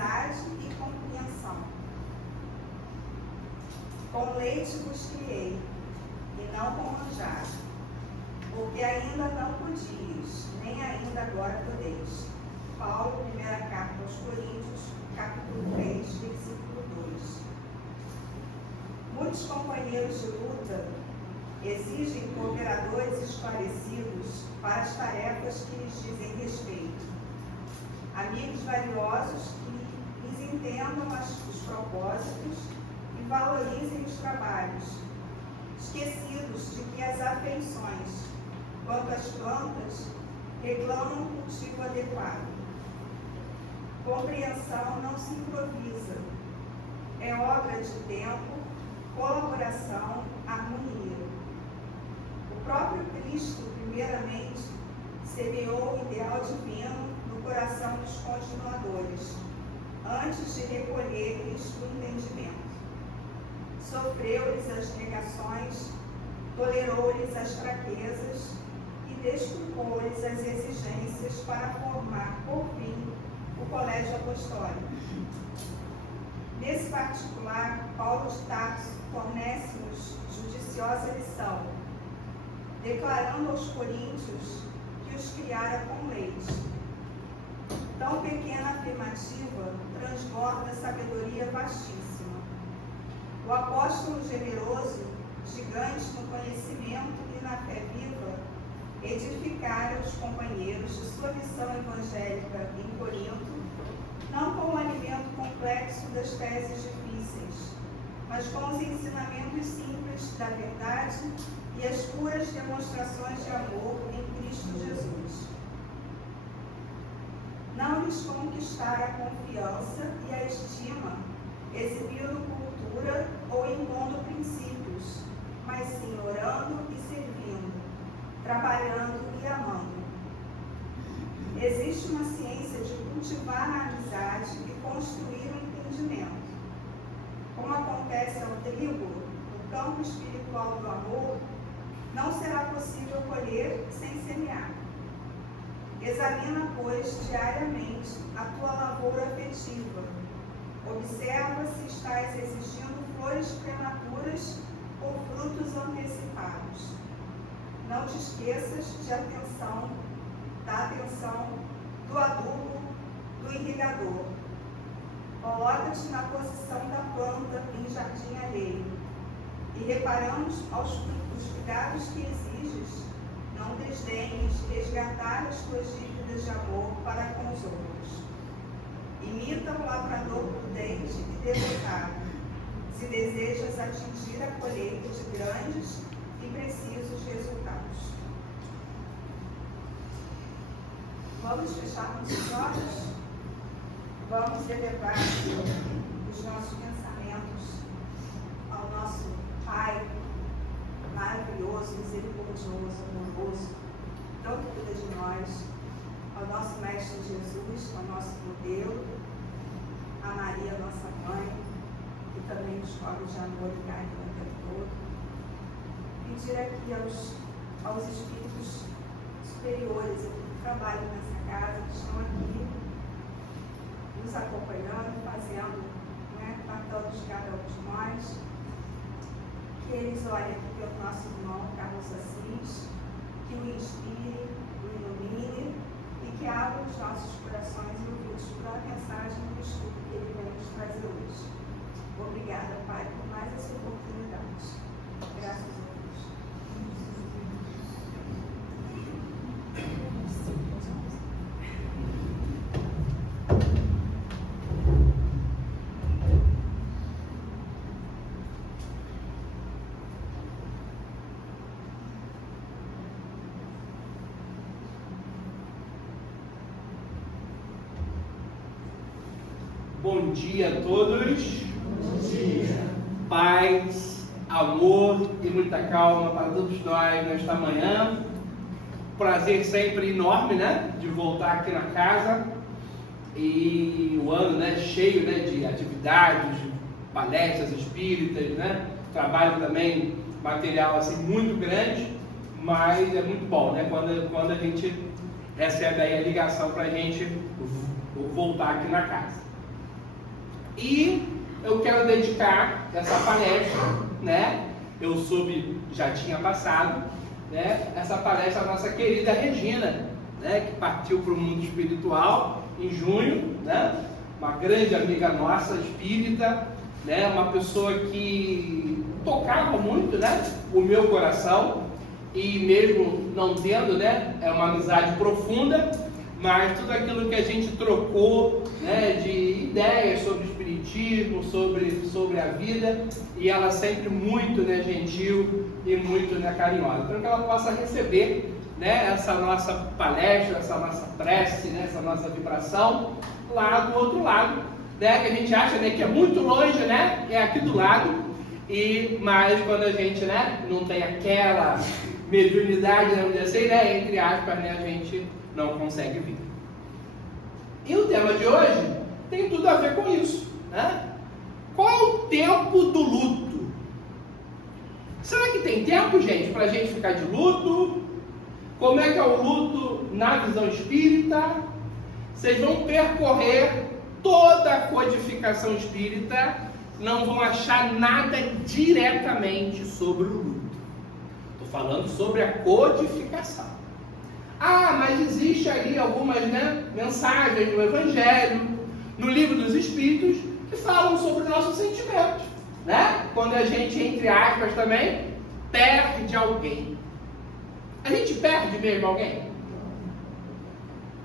amizade e compreensão. Com leite vos criei, e não com manjar, porque ainda não podias, nem ainda agora podeis. Paulo, primeira carta aos Coríntios, capítulo 3, versículo 2. Muitos companheiros de luta exigem cooperadores esclarecidos para as tarefas que lhes dizem respeito. Amigos valiosos que lhes entendam os propósitos e valorizem os trabalhos, esquecidos de que as afeições, quanto às plantas, reclamam um cultivo adequado. Compreensão não se improvisa, é obra de tempo, colaboração, harmonia. O próprio Cristo, primeiramente, semeou o ideal divino no coração dos continuadores, antes de recolher-lhes o entendimento. Sofreu-lhes as negações, tolerou-lhes as fraquezas e desculpou-lhes as exigências para formar, por fim, o colégio apostólico. Nesse particular, Paulo de Tarso fornece-nos judiciosa lição, declarando aos coríntios que os criara com leite. Tão pequena afirmativa transborda sabedoria vastíssima. O apóstolo generoso, gigante no conhecimento e na fé viva, edificara os companheiros de sua missão evangélica em Corinto, não com o alimento complexo das teses difíceis, mas com os ensinamentos simples da verdade e as puras demonstrações de amor em Cristo Jesus. Não lhes conquistara a confiança e a estima, exibindo cultura ou impondo princípios, mas sim orando e servindo, trabalhando e amando. Existe uma ciência de cultivar a amizade e construir o entendimento. Como acontece ao trigo, no campo espiritual do amor, não será possível colher sem semear. Examina, pois, diariamente a tua lavoura afetiva. Observa se estás exigindo flores prematuras ou frutos antecipados. Não te esqueças da atenção do adubo, do irrigador. Coloca-te na posição da planta em jardim alheio e, reparando os cuidados que exiges, não desdenhes resgatar as tuas dívidas de amor para com os outros. Imita o lavrador prudente e devotado, se desejas atingir a colheita de grandes e precisos resultados. Vamos fechar nossos olhos? Vamos elevar os nossos pensamentos ao nosso Pai maravilhoso, misericordioso, amoroso, tão cuida de nós, ao nosso Mestre Jesus, ao nosso modelo, a Maria, nossa mãe, que também nos cobre de amor e carinho o tempo todo. Pedir aqui aos espíritos superiores aqui que trabalham nessa casa, que estão aqui nos acompanhando, fazendo, tratando de cada um de nós, que eles olhem aqui pelo nosso irmão Carlos Assis, que o inspire, o ilumine e que abra os nossos corações e ouvidos para a mensagem do estudo que ele vem nos trazer hoje. Obrigada, Pai, por mais essa oportunidade. Graças a Deus. Bom dia a todos. Bom dia. Paz, amor e muita calma para todos nós nesta manhã. Prazer sempre enorme, de voltar aqui na casa. E o ano, cheio, de atividades, palestras espíritas, Trabalho também material assim muito grande, mas é muito bom, quando a gente recebe aí a ligação para a gente voltar aqui na casa. E eu quero dedicar essa palestra, né? Eu soube, já tinha passado, né? Essa palestra à nossa querida Regina, né? Que partiu para o mundo espiritual em junho, né? Uma grande amiga nossa, espírita, né? Uma pessoa que tocava muito, né? O meu coração, e mesmo não tendo, né? É uma amizade profunda, mas tudo aquilo que a gente trocou, né? De ideias sobre espiritismo, sobre a vida, e ela sempre muito, né? Gentil e muito, né? Carinhosa. Então que ela possa receber, né? Essa nossa palestra, essa nossa prece, né? Essa nossa vibração lá do outro lado, né? Que a gente acha, né? Que é muito longe, né? É aqui do lado. Mas quando a gente, né? Não tem aquela mediunidade, vamos dizer assim, né? Entre aspas, né? A gente não consegue vir. E o tema de hoje tem tudo a ver com isso, né? Qual é o tempo do luto? Será que tem tempo, gente, para a gente ficar de luto? Como é que é o luto na visão espírita? Vocês vão percorrer toda a codificação espírita, não vão achar nada diretamente sobre o luto. Estou falando sobre a codificação. Ah, mas existe ali algumas, né, mensagens no Evangelho, no Livro dos Espíritos, que falam sobre nossos sentimentos, né? Quando a gente, entre aspas também, perde alguém. A gente perde mesmo alguém?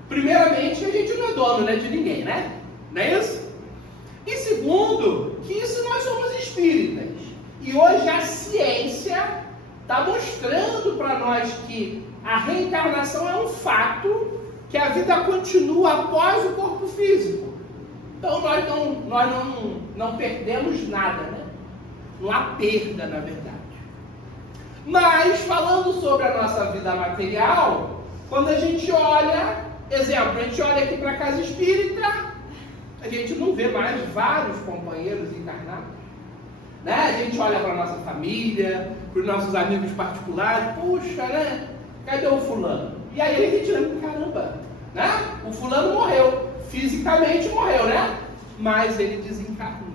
Primeiramente, a gente não é dono, né, de ninguém, né? Não é isso? E segundo, que isso nós somos espíritas. E hoje a ciência está mostrando para nós que a reencarnação é um fato, que a vida continua após o corpo físico. Então nós não perdemos nada, né? Não há perda, na verdade. Mas, falando sobre a nossa vida material, quando a gente olha, exemplo, a gente olha aqui para a casa espírita, a gente não vê mais vários companheiros encarnados. Né? A gente olha para a nossa família, para os nossos amigos particulares, puxa, né? Cadê o fulano? E aí a gente lembra, caramba, né? O fulano morreu, fisicamente morreu, né? Mas ele desencarnou.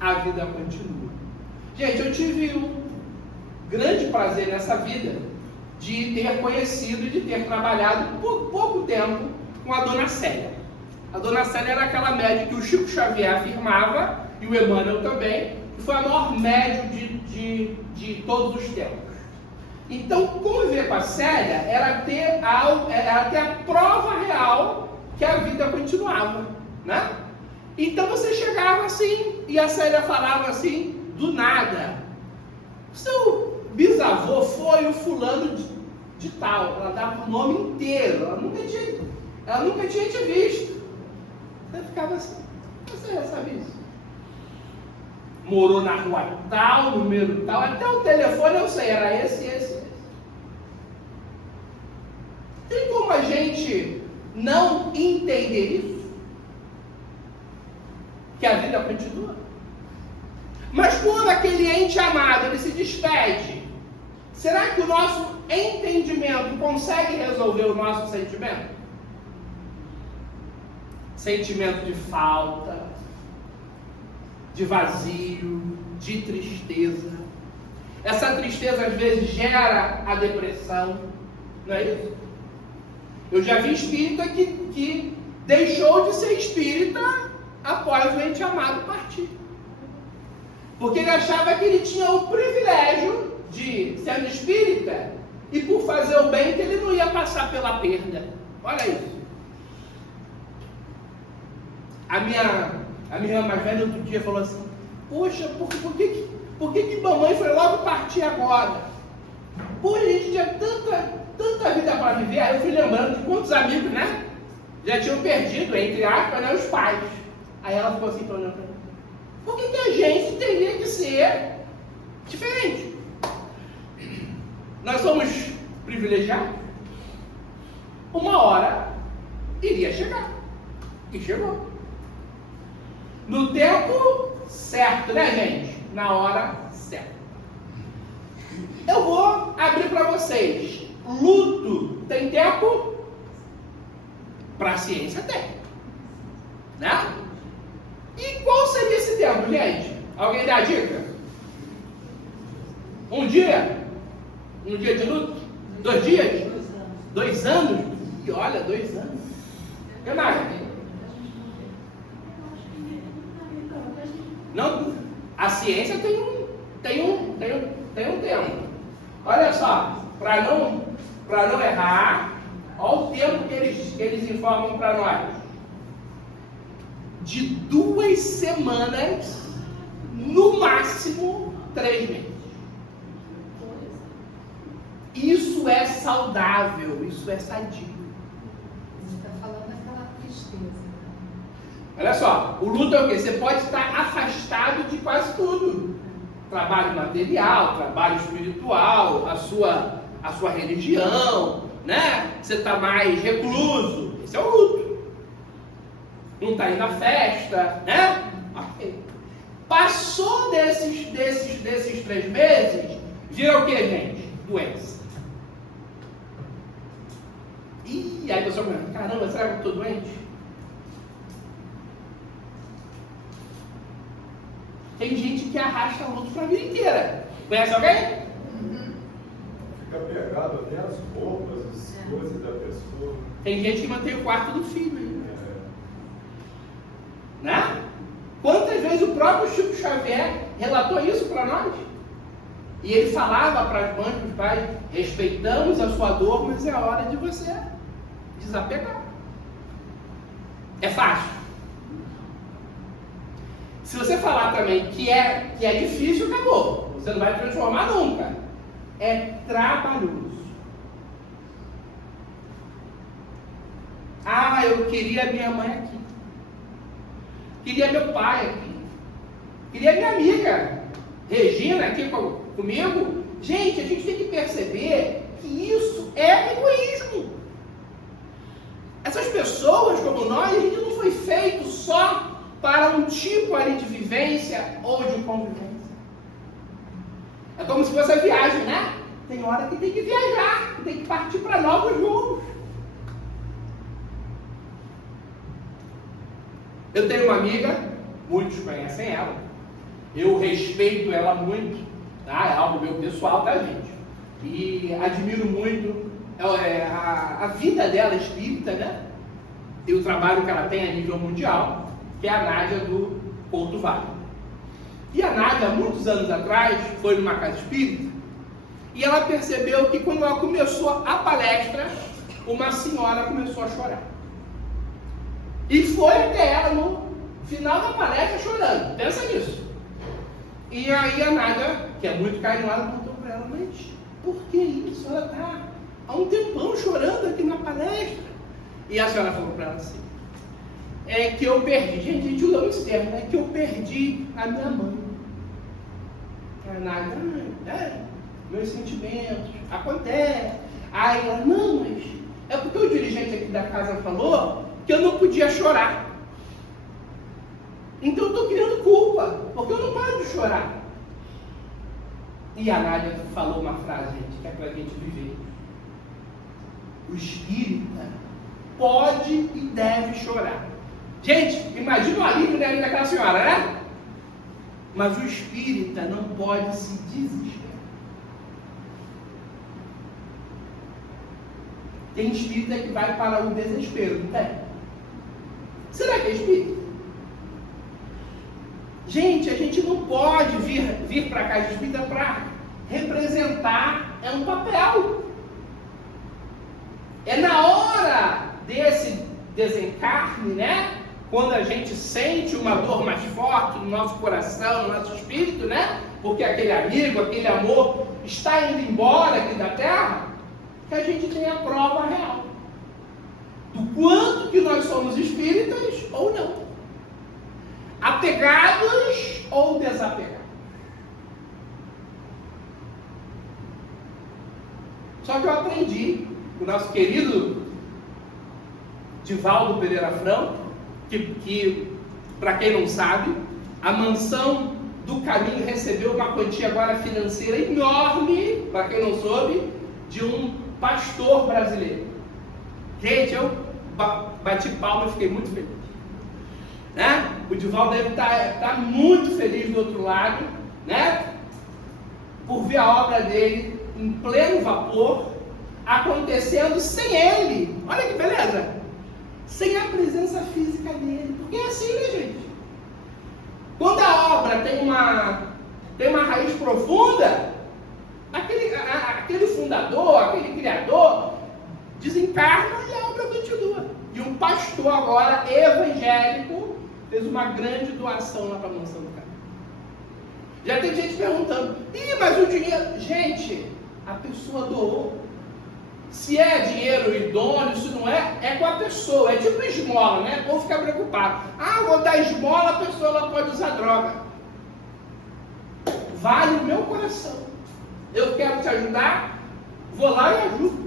A vida continua. Gente, eu tive um grande prazer nessa vida de ter conhecido e de ter trabalhado por pouco tempo com a Dona Célia. A Dona Célia era aquela médium que o Chico Xavier afirmava, e o Emmanuel também, que foi a maior médium de todos os tempos. Então, conviver com a Célia era ter a prova real que a vida continuava, né? Então você chegava assim, e a Célia falava assim, do nada. Seu bisavô foi o fulano de tal. Ela dava o nome inteiro, ela nunca tinha te visto. Você ficava assim, você já sabe isso? Morou na rua tal, número tal, até o telefone eu sei, era esse. Tem como a gente não entender isso? Que a vida continua? Mas quando aquele ente amado ele se despede, será que o nosso entendimento consegue resolver o nosso sentimento? Sentimento de falta, de vazio, de tristeza. Essa tristeza às vezes gera a depressão, não é isso? Eu já vi espírita que deixou de ser espírita após o ente amado partir. Porque ele achava que ele tinha o privilégio de ser espírita e por fazer o bem que ele não ia passar pela perda. Olha isso. A minha irmã mais velha outro dia falou assim, poxa, por que mamãe foi logo partir agora? Pô, a gente tinha tanta vida para viver. Aí eu fui lembrando de quantos amigos, né? Já tinham perdido, entre aspas, né, os pais. Aí ela ficou assim, olhando para mim. Por que a gente teria que ser diferente? Nós somos privilegiados? Uma hora iria chegar. E chegou. No tempo certo, né, gente? Na hora certa. Eu vou abrir para vocês. Luto tem tempo? Para a ciência tem. Né? gente? Alguém dá a dica? Um dia? Um dia de luto? 2 dias? 2 anos? E olha, 2 anos. O que mais? Não, a ciência tem um tempo. Olha só, para não errar, olha o tempo que eles informam para nós. De 2 semanas, no máximo 3 meses. Isso é saudável, isso é sadio. Você está falando daquela tristeza. Olha só, o luto é o quê? Você pode estar afastado de quase tudo. Trabalho material, trabalho espiritual, a sua religião, né? Você está mais recluso. Esse é o luto. Não está indo à festa, né? Ok. Passou desses 3 meses, vira o que, gente? Doença. E aí a pessoa pensa, caramba, será que eu estou doente? Tem gente que arrasta luto para a vida inteira. Conhece alguém? Fica pegado até as roupas, as coisas da pessoa. Tem gente que mantém o quarto do filho. Né? Quantas vezes o próprio Chico Xavier relatou isso para nós? E ele falava para as mães, para os pais, respeitamos a sua dor, mas é hora de você desapegar. É fácil. Se você falar também que é difícil, acabou. Você não vai transformar nunca. É trabalhoso. Ah, eu queria minha mãe aqui. Queria meu pai aqui. Queria minha amiga Regina aqui comigo. Gente, a gente tem que perceber que isso é egoísmo. Essas pessoas como nós, a gente não foi feito só para um tipo ali de vivência ou de convivência. É como se fosse a viagem, né? Tem hora que tem que viajar, tem que partir para novos rumos. Eu tenho uma amiga, muitos conhecem ela, eu respeito ela muito, tá? É algo meu pessoal, tá, gente? E admiro muito a vida dela espírita, né? E o trabalho que ela tem a nível mundial, que é a Nádia do Porto Vale. E a Nádia, muitos anos atrás, foi numa casa espírita e ela percebeu que quando ela começou a palestra, uma senhora começou a chorar. E foi até ela no final da palestra chorando. Pensa nisso. E aí a Nádia, que é muito carinhosa, perguntou para ela, mas por que isso? Ela está há um tempão chorando aqui na palestra. E a senhora falou para ela assim, é que eu perdi, gente, a gente usa muito termo, é que eu perdi a minha mãe. A Nádia, meus sentimentos, acontece. Aí ela, não, mas é porque o dirigente aqui da casa falou que eu não podia chorar. Então eu estou criando culpa, porque eu não paro de chorar. E a Nádia falou uma frase, gente, que é para a gente viver. O espírita pode e deve chorar. Gente, imagina o alívio daquela senhora, né? Mas o espírita não pode se desesperar. Tem espírita que vai para o desespero, não tem? Será que é espírita? Gente, a gente não pode vir para a casa espírita para representar um papel. É na hora desse desencarne, né? Quando a gente sente uma dor mais forte no nosso coração, no nosso espírito, né? Porque aquele amigo, aquele amor está indo embora aqui da Terra, que a gente tem a prova real do quanto que nós somos espíritas ou não, apegados ou desapegados. Só que eu aprendi com o nosso querido Divaldo Pereira Franco, que para quem não sabe, a Mansão do Caminho recebeu uma quantia agora financeira enorme, para quem não soube, de um pastor brasileiro. Gente, eu bati palma e fiquei muito feliz. Né? O Divaldo deve estar muito feliz do outro lado, né? Por ver a obra dele em pleno vapor, acontecendo sem ele. Olha que beleza! Sem a presença física dele. Porque é assim, né, gente? Quando a obra tem uma raiz profunda, aquele fundador, aquele criador, desencarna e a obra continua. E um pastor agora evangélico fez uma grande doação lá para a mansão do cara. Já tem gente perguntando, mas o dinheiro... Gente, a pessoa doou. Se é dinheiro idôneo, se não é, é com a pessoa. É tipo esmola, né? Vou ficar preocupado. Vou dar esmola, a pessoa ela pode usar droga. Vale o meu coração. Eu quero te ajudar, vou lá e ajudo.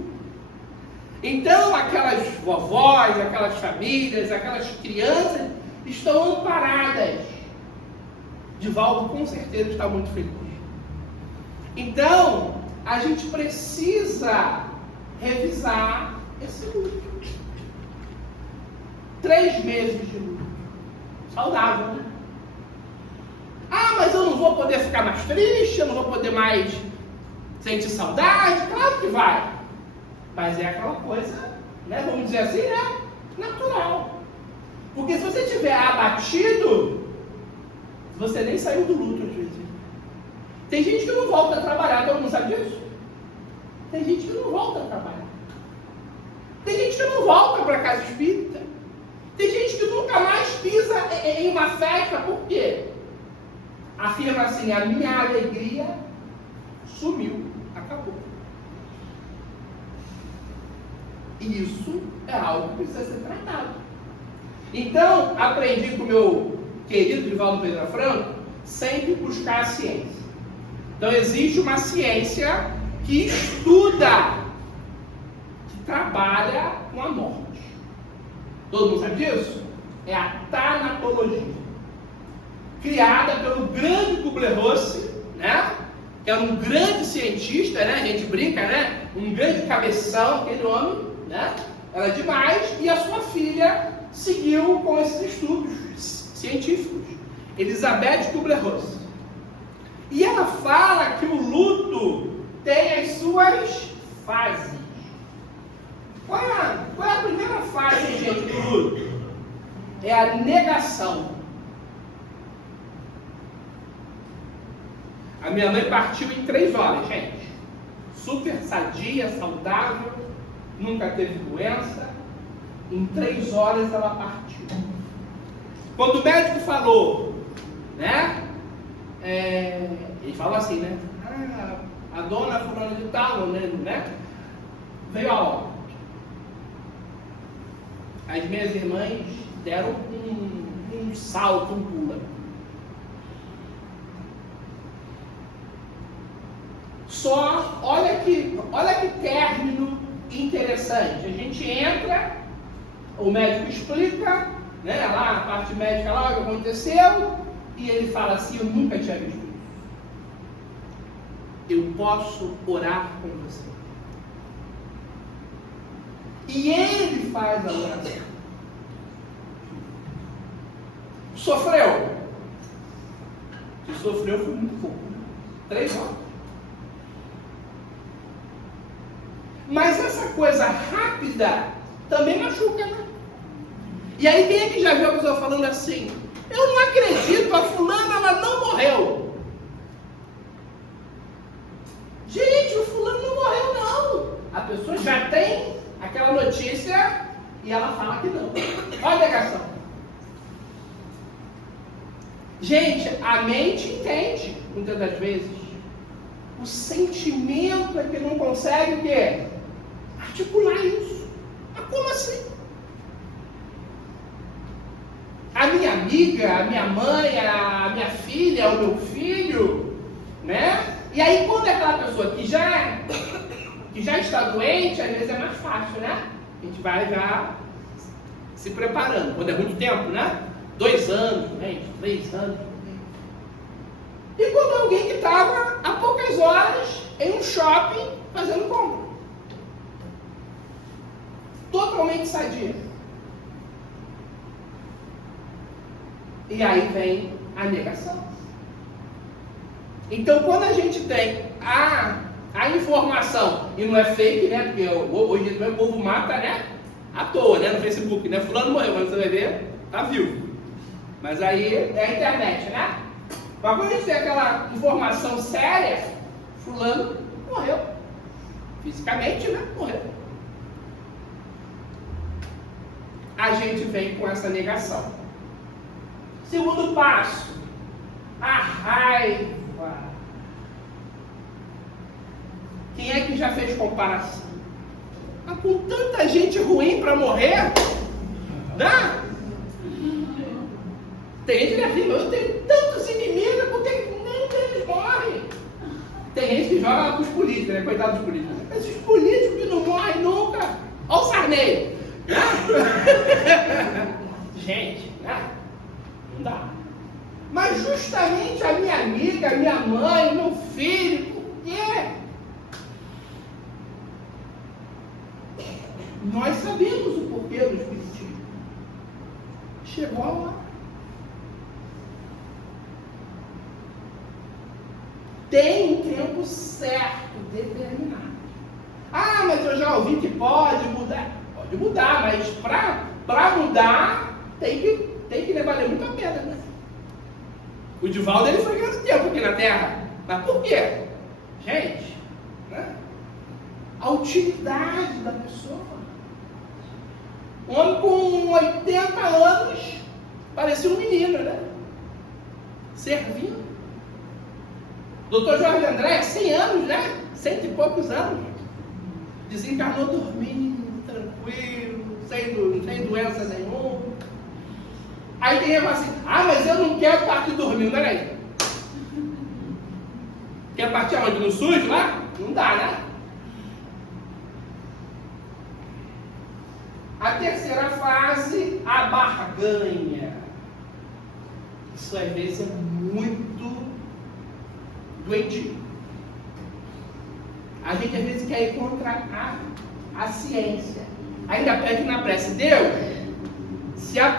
Então, aquelas vovós, aquelas famílias, aquelas crianças estão amparadas. Divaldo com certeza está muito feliz. Então, a gente precisa revisar esse luto. 3 meses de luto. Saudável, né? Mas eu não vou poder ficar mais triste, eu não vou poder mais sentir saudade. Claro que vai. Mas é aquela coisa, né? Vamos dizer assim, né? Natural. Porque se você estiver abatido, você nem saiu do luto, às vezes. Tem gente que não volta a trabalhar, todo mundo sabe disso? Tem gente que não volta a trabalhar. Tem gente que não volta para a casa espírita. Tem gente que nunca mais pisa em uma festa, por quê? Afirma assim, a minha alegria sumiu, acabou. E isso é algo que precisa ser tratado. Então, aprendi com o meu querido Divaldo Pereira Franco, sempre buscar a ciência. Então, existe uma ciência que estuda, que trabalha com a morte. Todo mundo sabe disso? É a tanatologia. Criada pelo grande Kubler-Ross, né? Que era um grande cientista, né? A gente brinca, né? Um grande cabeção, aquele homem, né? Era demais. E a sua filha seguiu com esses estudos científicos. Elizabeth Kubler-Ross. E ela fala que o luto tem as suas fases. Qual é a primeira fase, gente, do luto? É a negação. A minha mãe partiu em 3 horas, gente. Super sadia, saudável, nunca teve doença. Em 3 horas ela partiu. Quando o médico falou, né? Ele falou assim, né? A dona fulana de tal, né? Veio a hora. As minhas irmãs deram um salto, um pulo. Só, olha que término interessante. A gente entra, o médico explica, né, lá na parte médica, lá o que aconteceu, e ele fala assim, eu nunca tinha visto isso. Eu posso orar com você. E ele faz a oração. Sofreu? Se sofreu foi muito pouco. 3 horas. Mas essa coisa rápida também machuca, né? E aí quem é que já viu a pessoa falando assim, eu não acredito, a fulana ela não morreu. Gente, o fulano não morreu não. A pessoa já tem aquela notícia e ela fala que não. Olha a negação. Gente, a mente entende, muitas das vezes. O sentimento é que não consegue o quê? Articular isso. Mas como assim? A minha amiga, a minha mãe, a minha filha, o meu filho, né? E aí quando é aquela pessoa que já está doente, às vezes é mais fácil, né? A gente vai já se preparando. Quando é muito tempo, né? 2 anos, 3 anos. E quando é alguém que estava há poucas horas em um shopping fazendo compra. Totalmente sadia. E aí vem a negação. Então, quando a gente tem a informação, e não é fake, né? Porque hoje o povo mata, né? À toa, né? No Facebook, né? Fulano morreu, mas você vai ver, tá vivo. Mas aí é a internet, né? Mas quando a gente tem aquela informação séria, fulano morreu. Fisicamente, né? Morreu. A gente vem com essa negação. Segundo passo, a raiva. Quem é que já fez comparação? Mas com tanta gente ruim para morrer, né? Tem gente que afirma, eu tenho tantos inimigos, porque nem deles morrem. Tem gente que joga para os políticos, né? Coitado dos políticos. Esses políticos que não morrem nunca. Olha o Sarney. Gente, né? Não dá. Mas justamente a minha amiga, a minha mãe, meu filho, por quê? Nós sabemos o porquê do Espiritismo. Chegou a hora. Tem um tempo certo, determinado. Ah, mas eu já ouvi que pode mudar. Pode mudar, mas para mudar, tem que levar muito a pena, né? O Divaldo, ele foi ganhando tempo aqui na Terra. Mas por quê? Gente, né? A utilidade da pessoa. Um homem com 80 anos, parecia um menino, né? Servindo. Doutor Jorge André, 100 anos, né? 100 e poucos anos. Desencarnou dormindo, tranquilo, sem doença nenhuma. Aí tem gente que fala assim, mas eu não quero partir dormindo, peraí. Quer partir aonde? No SUS lá? Não dá, né? A terceira fase, a barganha. Isso às vezes é muito doentio. A gente às vezes quer ir contra a ciência. Ainda pede na prece, Deus, se a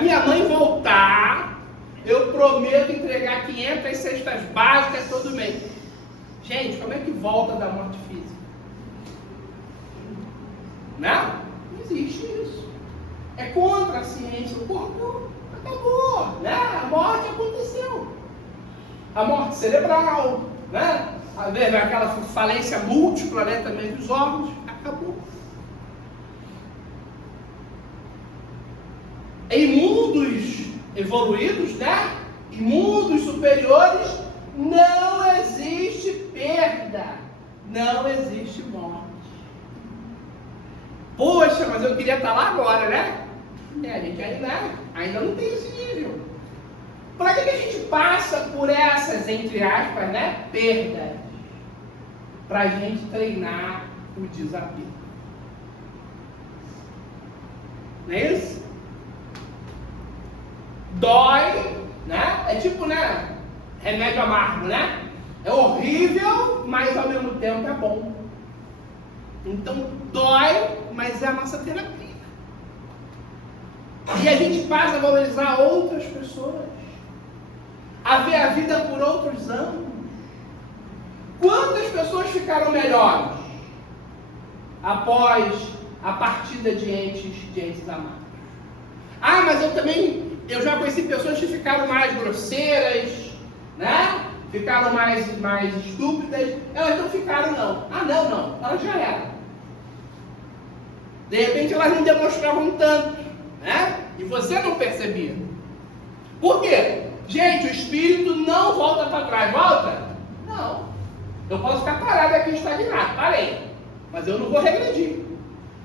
minha mãe voltar, eu prometo entregar 500 cestas básicas todo mês. Gente, como é que volta da morte física? Não existe isso. É contra a ciência. O corpo acabou, né? A morte aconteceu. A morte cerebral, né? Aquela falência múltipla, né? Também dos órgãos, acabou. Em mundos evoluídos, né? Em mundos superiores, não existe perda, não existe morte. Poxa, mas eu queria estar lá agora, né? A gente ainda não tem esse nível. Para que a gente passa por essas, entre aspas, né, perdas? Para a gente treinar o desapego. Não é isso? Dói, né? É tipo, né? Remédio amargo, né? É horrível, mas ao mesmo tempo é bom. Então dói, mas é a nossa terapia. E a gente passa a valorizar outras pessoas, a ver a vida por outros ângulos. Quantas pessoas ficaram melhores após a partida de entes amados? Mas eu já conheci pessoas que ficaram mais grosseiras, né? Ficaram mais estúpidas. Elas não ficaram, não. Não. Elas já eram. De repente elas não demonstravam tanto, né? E você não percebia. Por quê? Gente, o espírito não volta para trás. Volta? Não. Eu posso ficar parado aqui estagnado. Parei. Mas eu não vou regredir.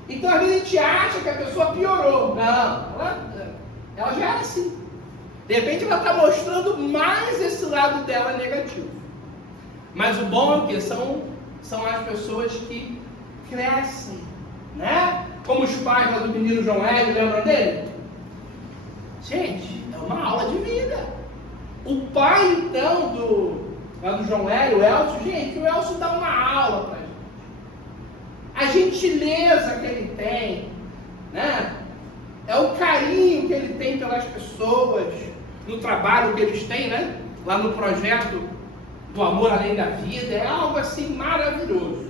Então às vezes a gente acha que a pessoa piorou. Não. Ela já era assim. De repente ela está mostrando mais esse lado dela negativo. Mas o bom é o quê? São as pessoas que crescem, né? Como os pais lá do menino João Hélio, lembram dele? Gente, é uma aula de vida. O pai, então, lá do João Hélio, o Elcio, gente, o Elcio dá uma aula pra gente. A gentileza que ele tem, né? É o carinho que ele tem pelas pessoas, no trabalho que eles têm, né? Lá no projeto do Amor Além da Vida, é algo assim maravilhoso.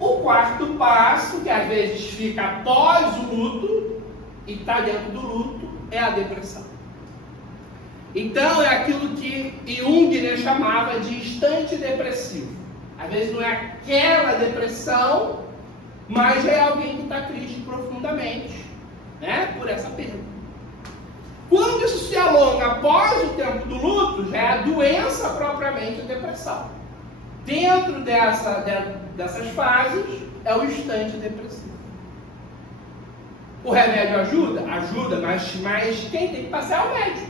O quarto passo, que às vezes fica após o luto e está dentro do luto, é a depressão. Então é aquilo que Jung, né, chamava de instante depressivo. Às vezes não é aquela depressão, mas é alguém que está triste profundamente, né, por essa perda. Quando isso se alonga após o tempo do luto, já é a doença propriamente, a depressão. Dentro dessas fases, é o instante depressivo. O remédio ajuda? Ajuda, mas quem tem que passar é o médico.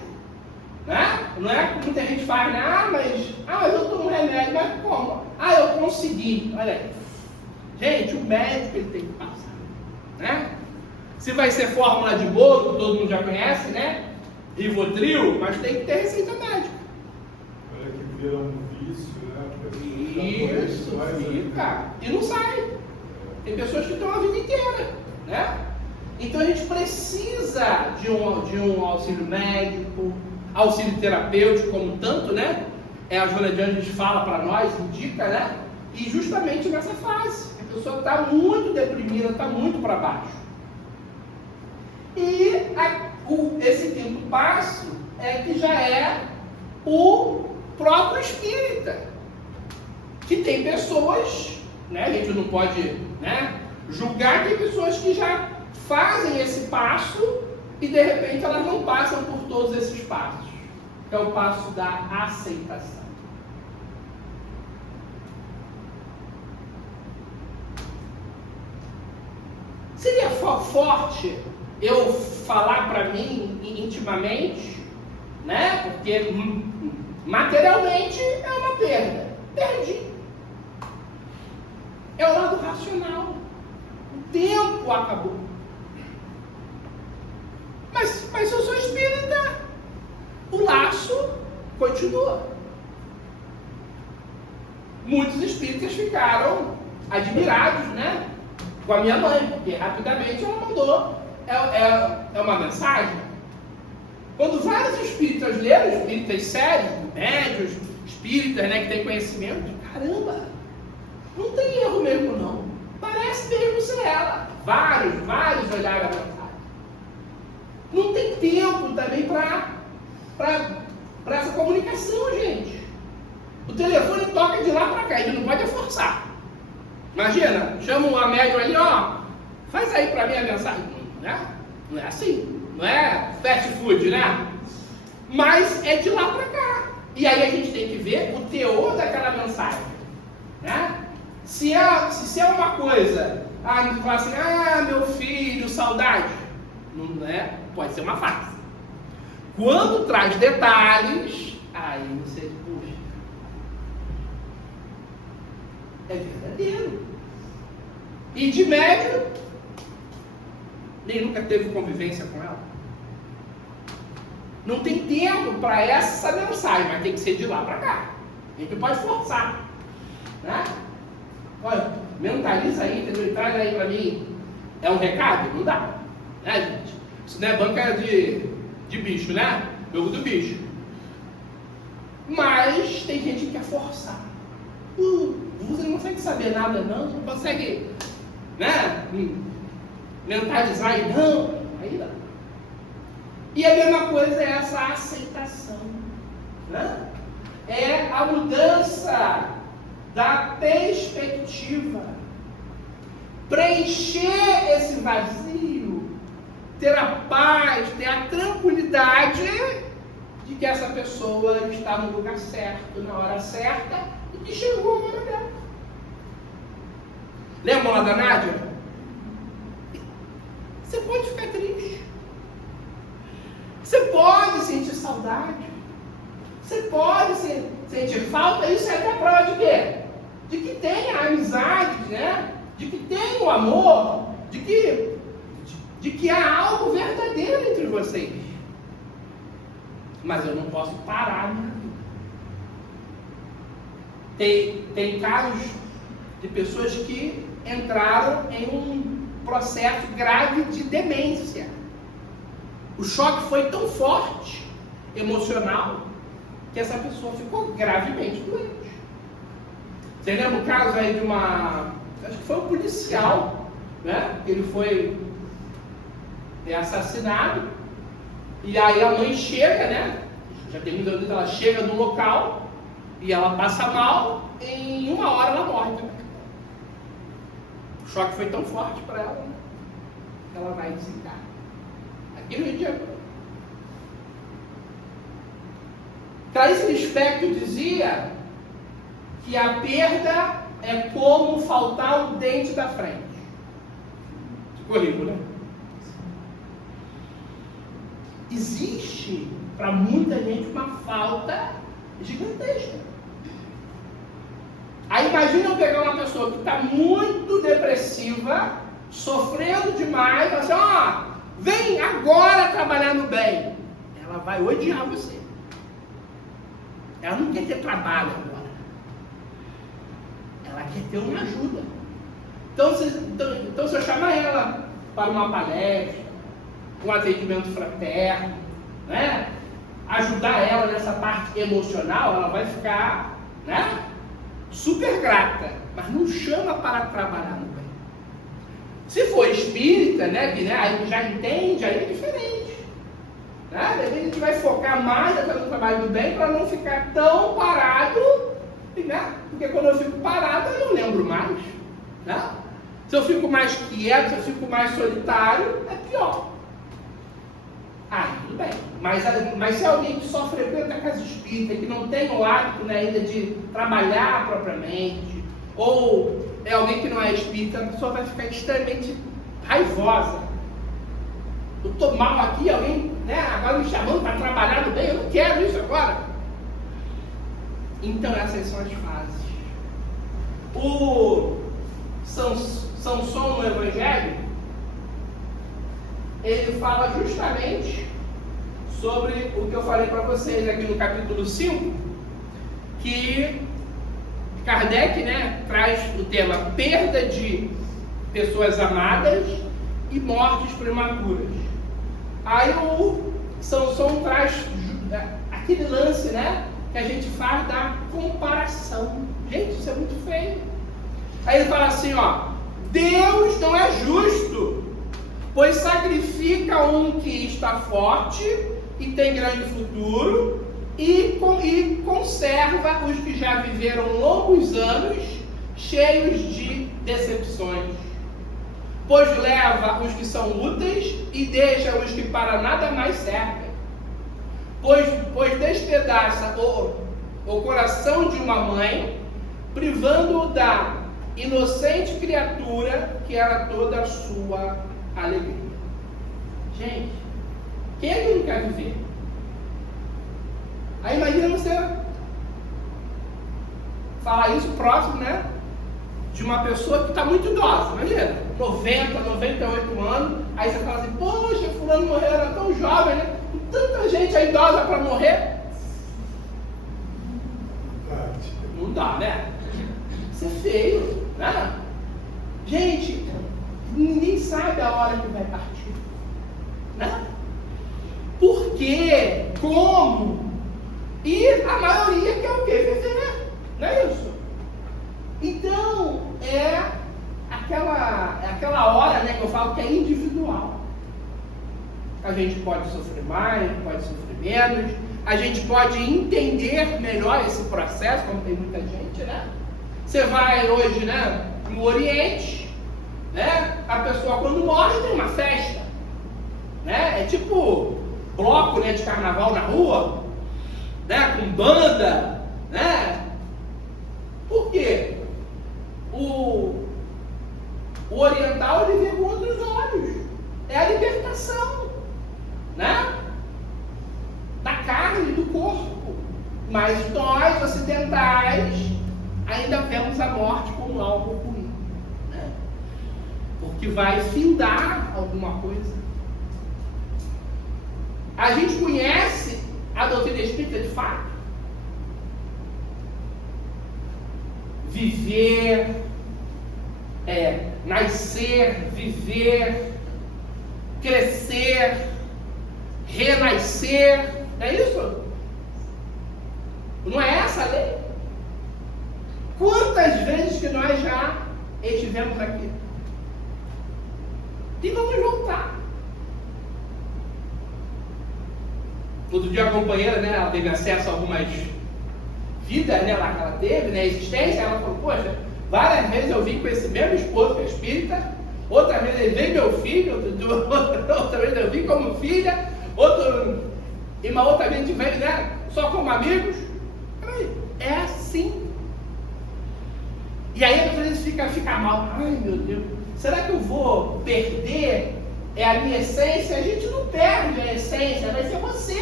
Né? Não é como muita gente faz, né? mas eu tomo remédio, mas como? Eu consegui. Olha aí. Gente, o médico ele tem que passar. Né? Se vai ser fórmula de bolo, que todo mundo já conhece, né? Rivotril, mas tem que ter receita médica. Olha que vira um vício, né? Isso, fica. E não sai. Tem pessoas que estão a vida inteira, né? Então a gente precisa de um auxílio médico, auxílio terapêutico, como tanto, né? A Joana de Anjos fala para nós, indica, né? E justamente nessa fase, a pessoa está muito deprimida, está muito para baixo. E esse quinto passo é que já é o próprio espírita, que tem pessoas, né? A gente não pode, né, julgar, tem pessoas que já fazem esse passo e de repente elas não passam por todos esses passos, que é o passo da aceitação. Seria forte eu falar para mim intimamente, né? Porque materialmente é uma perda. Perdi. É o lado racional. O tempo acabou. Mas se eu sou espírita, o laço continua. Muitos espíritas ficaram admirados, né, com a minha mãe, porque rapidamente ela mandou uma mensagem. Quando vários espíritas leram, espíritas sérios, médios, espíritas, né, que têm conhecimento, caramba, não tem erro mesmo não. Parece mesmo ser ela. Vários olharam a mensagem. Não tem tempo também para essa comunicação, gente. O telefone toca de lá para cá, ele não pode forçar. Imagina, chama uma médium ali, faz aí para mim a mensagem. Né? Não é assim, não é fast food, né? Mas é de lá para cá. E aí a gente tem que ver o teor daquela mensagem. Né? Se é uma coisa, falar assim, meu filho, saudade. Não é? Pode ser uma farsa. Quando traz detalhes, aí você puxa. É verdadeiro. E de médio, nem nunca teve convivência com ela. Não tem tempo para essa mensagem, mas tem que ser de lá para cá. A gente pode forçar. Né? Olha, mentaliza aí, entendeu? E traz aí para mim. É um recado? Não dá. Né, gente? Isso não é banca de bicho, né? Jogo do bicho. Mas tem gente que quer forçar. Você não consegue saber nada, não consegue, né, mentalizar aí, não. Aí não. E a mesma coisa é essa aceitação. Né? É a mudança da perspectiva. Preencher esse vazio, ter a paz, ter a tranquilidade de que essa pessoa está no lugar certo, na hora certa e que chegou a hora dela. Lembra lá da Nádia? Você pode ficar triste. Você pode sentir saudade. Você pode sentir falta. Isso é até prova de quê? De que tem a amizade, né? De que tem o amor, de que há algo verdadeiro entre vocês. Mas eu não posso parar minha vida. Tem casos de pessoas que entraram em um processo grave de demência. O choque foi tão forte, emocional, que essa pessoa ficou gravemente doente. Você lembra o caso aí de acho que foi um policial, né? Ele foi assassinado, e aí a mãe chega, né? Já tem muita gente, ela chega no local e ela passa mal, em 1 hora ela morre também. O choque foi tão forte para ela, né? Que ela vai desencarnar. Aqui no Rio de Janeiro. Clarice Lispector dizia que a perda é como faltar o dente da frente. Ficou rico, né? Existe para muita gente uma falta gigantesca. Aí imagina eu pegar uma pessoa que está muito depressiva, sofrendo demais, e falar assim, vem agora trabalhar no bem. Ela vai odiar você. Ela não quer ter trabalho agora. Ela quer ter uma ajuda. Então se eu chamar ela para uma palestra, um atendimento fraterno, né? Ajudar ela nessa parte emocional, ela vai ficar, né? Super grata, mas não chama para trabalhar no bem. Se for espírita, né? Que aí já entende, aí é diferente. Né? Daí a gente vai focar mais no trabalho do bem para não ficar tão parado, né? Porque quando eu fico parado eu não lembro mais. Né? Se eu fico mais quieto, se eu fico mais solitário, é pior. Tudo bem. Mas se alguém que só frequenta a casa espírita, que não tem o hábito, né, ainda de trabalhar propriamente, ou é alguém que não é espírita, a pessoa vai ficar extremamente raivosa. Eu estou mal aqui, alguém, né, agora me chamando para trabalhar no bem, eu não quero isso agora. Então essas são as fases. O Samson no Evangelho, ele fala justamente sobre o que eu falei para vocês aqui no capítulo 5, que Kardec, né, traz o tema perda de pessoas amadas e mortes prematuras. Aí o Samson traz aquele lance, né, que a gente faz da comparação. Gente, isso é muito feio. Aí ele fala assim, Deus não é justo, pois sacrifica um que está forte e tem grande futuro e conserva os que já viveram longos anos cheios de decepções. Pois leva os que são úteis e deixa os que para nada mais servem. Pois despedaça o coração de uma mãe, privando-o da inocente criatura que era toda a sua alegria. Gente, quem é que não quer viver? Aí imagina você falar isso próximo, né, de uma pessoa que está muito idosa. Imagina, 90, 98 anos, aí você fala assim, poxa, fulano morreu, era tão jovem, né? Tanta gente é idosa para morrer. Não dá, né? Isso é feio, né? Gente, ninguém sabe a hora que vai partir, né? Por quê? Como? E a maioria quer o quê? Viver, não é isso? Então, é aquela hora, né, que eu falo que é individual. A gente pode sofrer mais, pode sofrer menos, a gente pode entender melhor esse processo, como tem muita gente, né? Você vai hoje, né, no Oriente, né? A pessoa quando morre tem uma festa, né? É tipo bloco, né, de carnaval na rua, né, com banda, né? Por quê? O oriental ele vê com outros olhos. É a libertação, né? Da carne, do corpo. Mas nós, ocidentais, ainda vemos a morte como algo ruim, né? Porque vai findar alguma coisa. A gente conhece a doutrina espírita de fato? Viver nascer, viver, crescer, renascer. É isso? Não é essa a lei? Quantas vezes que nós já estivemos aqui? E vamos voltar. Outro dia a companheira, né, ela teve acesso a algumas vidas, né, lá que ela teve, né, existência, ela falou, poxa, várias vezes eu vim com esse mesmo esposo que é espírita, outra vez ele veio meu filho, outra vez eu vim como filha, e uma outra vez a gente veio, né, só como amigos. É assim. E aí às vezes fica mal. Ai meu Deus, será que eu vou perder a minha essência? A gente não perde a essência, vai ser você.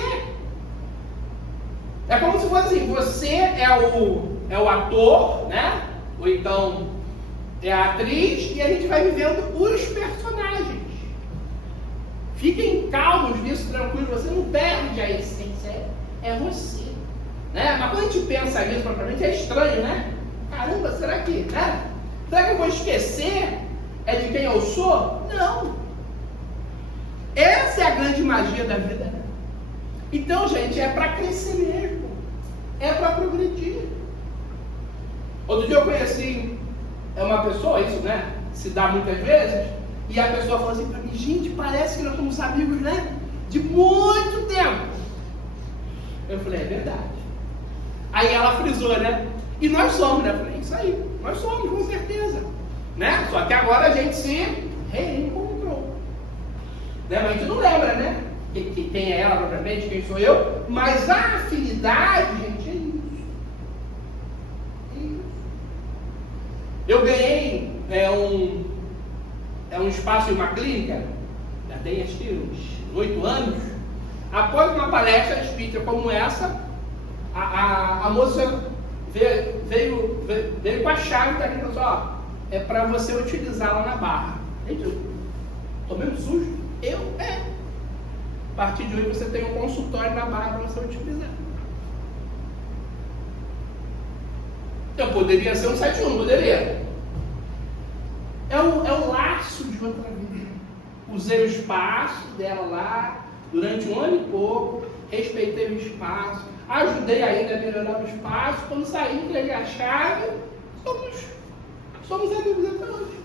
É como se fosse assim, você é o ator, né? Ou então é a atriz, e a gente vai vivendo os personagens. Fiquem calmos nisso, tranquilos, você não perde a essência, é você. Né? Mas quando a gente pensa nisso propriamente, é estranho, né? Caramba, será que, né? Será que eu vou esquecer de quem eu sou? Não. Essa é a grande magia da vida. Então, gente, é para crescer mesmo. É para progredir. Outro dia eu conheci uma pessoa, isso, né? Se dá muitas vezes, e a pessoa falou assim para mim, gente, parece que nós somos amigos, né? De muito tempo. Eu falei, é verdade. Aí ela frisou, né? E nós somos, né? Eu falei, isso aí, nós somos, com certeza. Né? Só que agora a gente se reencontrou. Né? Mas a gente não lembra, né? Quem é ela propriamente, quem sou eu. Mas a afinidade, gente, é isso. É isso. Eu ganhei um espaço em uma clínica, já tem acho que uns 8 anos. Após uma palestra espírita como essa, a moça veio com a chave daqui e falou assim, ó, é para você utilizar lá na barra. Gente, eu tô meio sujo. A partir de hoje você tem um consultório na barra para você utilizar. Eu poderia ser um 71, poderia. É o laço de outra vida. Usei o espaço dela lá durante 1 ano e pouco, respeitei o espaço, ajudei ainda a melhorar o espaço. Quando saí, entreguei a chave, somos amigos até hoje.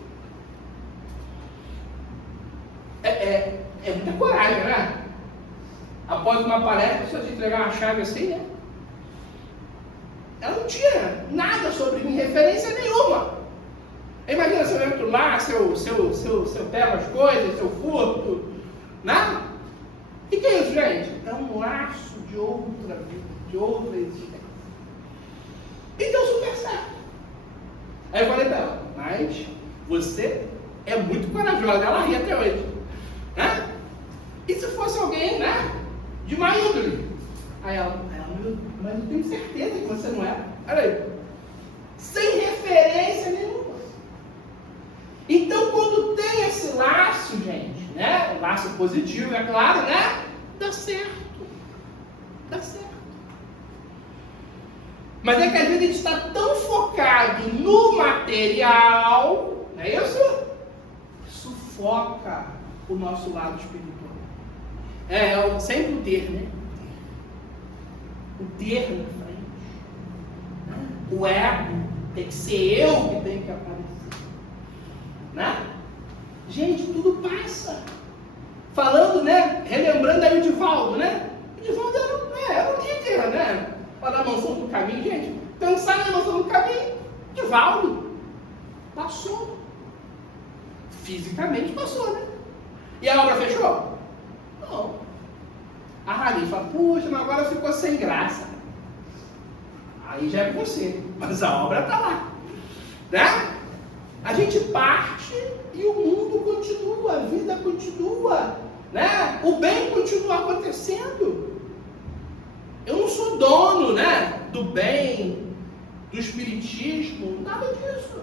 É muita coragem, né? Após uma palestra, se eu te entregar uma chave assim, né? Ela não tinha nada sobre mim, referência nenhuma. Imagina se eu entro lá, se eu pego as coisas, se eu furto, nada. E que é isso, gente? É um laço de outra vida, de outra existência. E deu super certo. Aí eu falei pra ela, mas você é muito corajosa, ela ri até hoje. Né? E se fosse alguém, né, de má índole? Aí ela, mas eu tenho certeza que você não é. Olha aí. Sem referência nenhuma. Então, quando tem esse laço, gente, né, o laço positivo, é claro, né, dá certo. Dá certo. Mas é que às vezes a gente está tão focado no material, não é isso? Sufoca o nosso lado espiritual. Sempre o ter, né? O ter na frente. O ego tem que ser eu que tem que aparecer. Né? Gente, tudo passa. Falando, né? Relembrando aí o Divaldo, né? O Divaldo era um líder, né? Lá na Mansão do Caminho, gente. Pensar na Mansão do Caminho, Divaldo passou. Fisicamente passou, né? E a obra fechou? Não. A Rali fala, puxa, mas agora ficou sem graça. Aí já é você, mas a obra está lá. Né? A gente parte e o mundo continua, a vida continua. Né? O bem continua acontecendo. Eu não sou dono, né, do bem, do espiritismo, nada disso.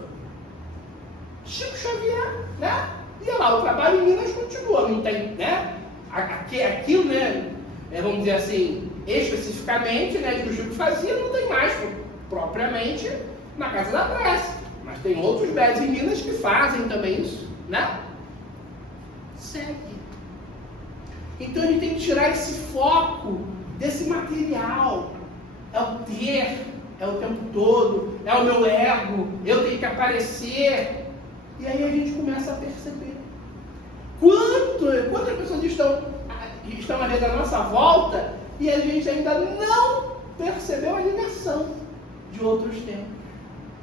Chico Xavier, né? E lá, o trabalho em Minas continua, não tem, né? Aquilo, né? Vamos dizer assim, especificamente, né, que o Chico fazia, não tem mais propriamente na Casa da Prece. Mas tem outros BEDs em Minas que fazem também isso, né? Segue. Então a gente tem que tirar esse foco desse material. É o ter, é o tempo todo, é o meu ego, eu tenho que aparecer. E aí a gente começa a perceber quantas pessoas estão às vezes à nossa volta e a gente ainda não percebeu a dimensão de outros tempos,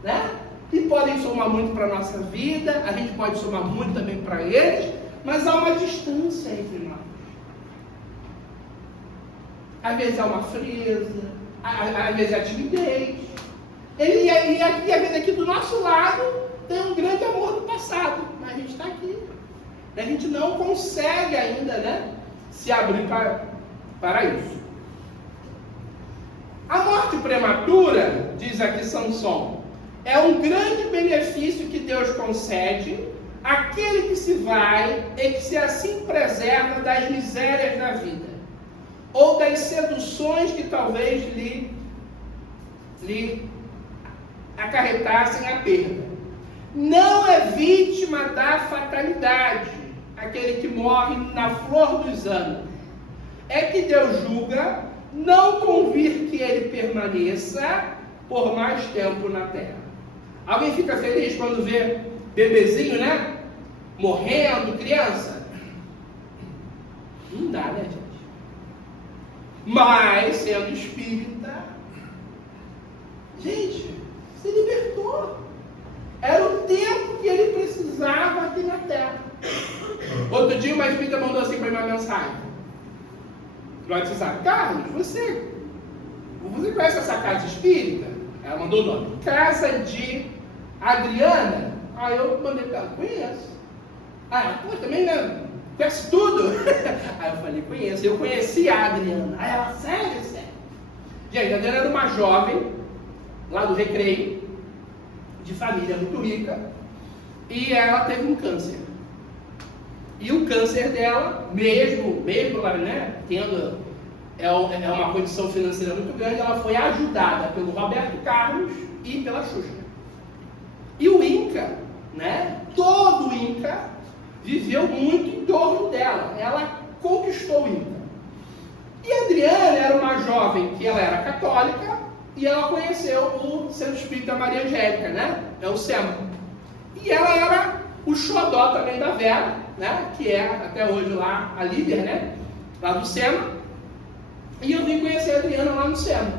né? E podem somar muito para a nossa vida, a gente pode somar muito também para eles, mas há uma distância entre nós. Às vezes há uma frieza, às vezes há timidez. E às vezes aqui do nosso lado tem um grande amor do passado, mas a gente está aqui. A gente não consegue ainda, né, se abrir para isso. A morte prematura, diz aqui Samson, é um grande benefício que Deus concede àquele que se vai e que se assim preserva das misérias da vida, ou das seduções que talvez lhe acarretassem a perda. Não é vítima da fatalidade aquele que morre na flor dos anos. É que Deus julga não convir que ele permaneça por mais tempo na terra. Alguém fica feliz quando vê bebezinho, né? Morrendo, criança? Não dá, né, gente? Mas, sendo espírita, gente, se libertou. Era o tempo que ele precisava aqui na terra. Outro dia uma espírita mandou assim para mim uma mensagem. Você sabe, Carlos, você conhece essa casa espírita? Ela mandou o nome, Casa de Adriana. Aí eu mandei para ela, conheço. Ah, pô, também né? Conhece tudo? Aí eu falei, conheço. Eu conheci a Adriana. Aí ela, sério? Gente, a Adriana era uma jovem, lá do Recreio, de família muito rica, e ela teve um câncer. E o câncer dela, mesmo ela, né, tendo uma condição financeira muito grande, ela foi ajudada pelo Roberto Carlos e pela Xuxa. E o Inca, né, todo o Inca viveu muito em torno dela. Ela conquistou o Inca. E a Adriana era uma jovem que ela era católica e ela conheceu o Centro Espírita Maria Angélica, né? É o SEMA. E ela era o xodó também da Vera, né? Que é até hoje lá a líder, né? Lá do SEMA. E eu vim conhecer a Adriana lá no SEMA.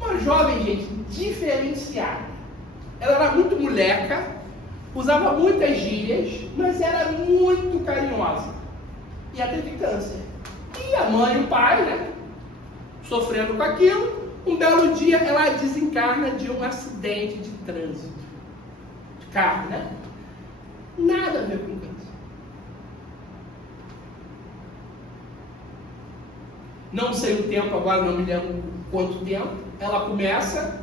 Uma jovem, gente, diferenciada. Ela era muito moleca, usava muitas gírias, mas era muito carinhosa. E ela teve câncer. E a mãe e o pai, né? Sofrendo com aquilo. Um belo dia ela desencarna de um acidente de trânsito. De carro, né? Nada a ver com câncer. Não sei o tempo agora, não me lembro quanto tempo. Ela começa